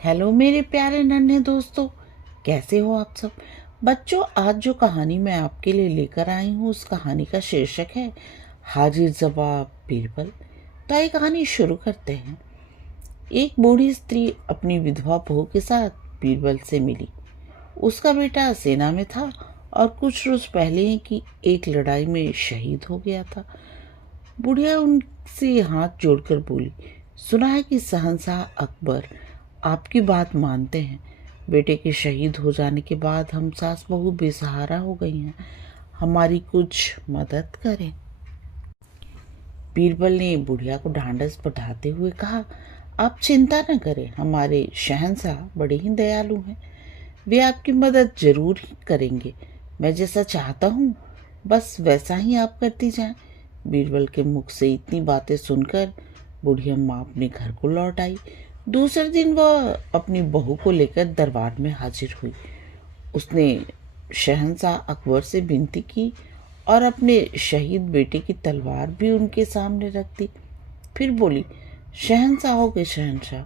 Hello मेरे प्यारे नन्हे दोस्तों, कैसे हो आप सब। बच्चों, आज जो कहानी मैं आपके लिए लेकर आई हूँ उस कहानी का शीर्षक है हाजिर जवाब बीरबल। तो आइए कहानी शुरू करते हैं। एक बूढ़ी स्त्री अपनी विधवा बहू के साथ बीरबल से मिली। उसका बेटा सेना में था और कुछ रोज पहले ही की एक लड़ाई में शहीद हो गया था। बुढ़िया उनसे हाथ जोड़कर बोली, सुना है कि शहंशाह अकबर आपकी बात मानते हैं। बेटे के शहीद हो जाने के बाद हम सास बहू बेसहारा हो गई हैं। हमारी कुछ मदद करें। बीरबल ने बुढ़िया को ढांढस बढ़ाते हुए कहा, आप चिंता न करें, हमारे शहंशाह बड़े ही दयालु हैं। वे आपकी मदद जरूर ही करेंगे। मैं जैसा चाहता हूँ बस वैसा ही आप करती जाएं। बीरबल के मुख से इतनी बातें सुनकर बुढ़िया माँ अपने घर को लौट आई। दूसरे दिन वह अपनी बहू को लेकर दरबार में हाजिर हुई। उसने शहंशाह अकबर से विनती की और अपने शहीद बेटे की तलवार भी उनके सामने रख दी। फिर बोली, शहंशाहों के शहंशाह,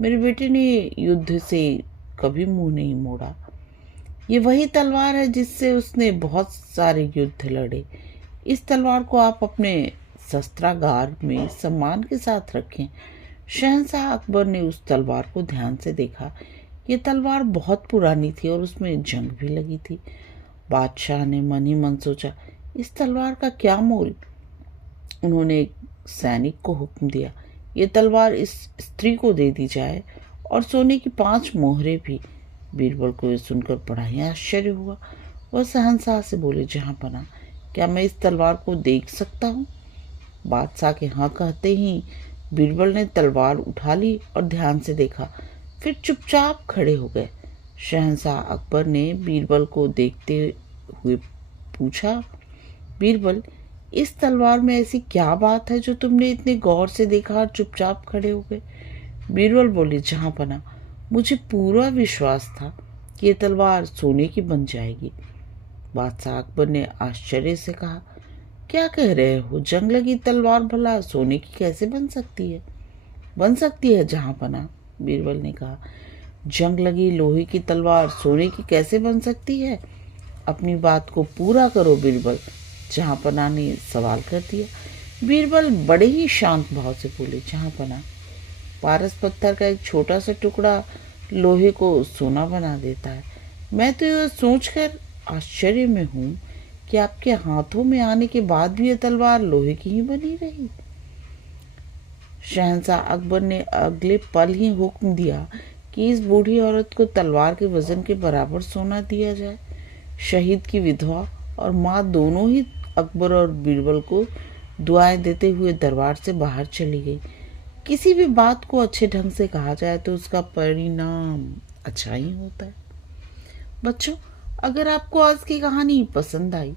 मेरे बेटे ने युद्ध से कभी मुंह नहीं मोड़ा। ये वही तलवार है जिससे उसने बहुत सारे युद्ध लड़े। इस तलवार को आप अपने शस्त्रागार में सम्मान के साथ रखें। शहंशाह अकबर ने उस तलवार को ध्यान से देखा। ये तलवार बहुत पुरानी थी और उसमें जंग भी लगी थी। बादशाह ने मन ही मन सोचा, इस तलवार का क्या मोल। उन्होंने एक सैनिक को हुक्म दिया, ये तलवार इस स्त्री को दे दी जाए और सोने की 5 मोहरें भी। बीरबल को यह सुनकर बड़ा ही आश्चर्य हुआ। वह शहंशाह से बोले, जहां पना, क्या मैं इस तलवार को देख सकता हूँ। बादशाह के हाँ कहते ही बीरबल ने तलवार उठा ली और ध्यान से देखा, फिर चुपचाप खड़े हो गए। शहंशाह अकबर ने बीरबल को देखते हुए पूछा, बीरबल, इस तलवार में ऐसी क्या बात है जो तुमने इतने गौर से देखा और चुपचाप खड़े हो गए। बीरबल बोले, जहां पना, मुझे पूरा विश्वास था कि ये तलवार सोने की बन जाएगी। बादशाह अकबर ने आश्चर्य से कहा, क्या कह रहे हो, जंग लगी तलवार भला सोने की कैसे बन सकती है। बन सकती है जहां पना, बीरबल ने कहा। जंग लगी लोहे की तलवार सोने की कैसे बन सकती है। अपनी बात को पूरा करो बीरबल, जहां पना ने सवाल कर दिया। बीरबल बड़े ही शांत भाव से बोले, जहां पना, पारस पत्थर का एक छोटा सा टुकड़ा लोहे को सोना बना देता है। मैं तो यह सोचकर आश्चर्य में हूं कि आपके हाथों में आने के बाद भी यह तलवार लोहे की ही बनी रही। शहंशाह अकबर ने अगले पल ही हुक्म दिया कि इस बूढ़ी औरत को तलवार के वजन के बराबर सोना दिया जाए। शहीद की विधवा और माँ दोनों ही अकबर और बीरबल को दुआएं देते हुए दरबार से बाहर चली गई। किसी भी बात को अच्छे ढंग से कहा जाए तो उसका परिणाम अच्छा ही होता है। बच्चों, अगर आपको आज की कहानी पसंद आई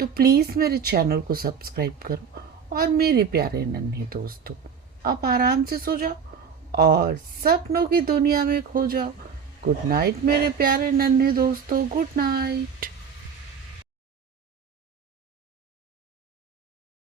तो प्लीज़ मेरे चैनल को सब्सक्राइब करो और मेरे प्यारे नन्हे दोस्तों, आप आराम से सो जाओ और सपनों की दुनिया में खो जाओ। गुड नाइट मेरे प्यारे नन्हे दोस्तों, गुड नाइट।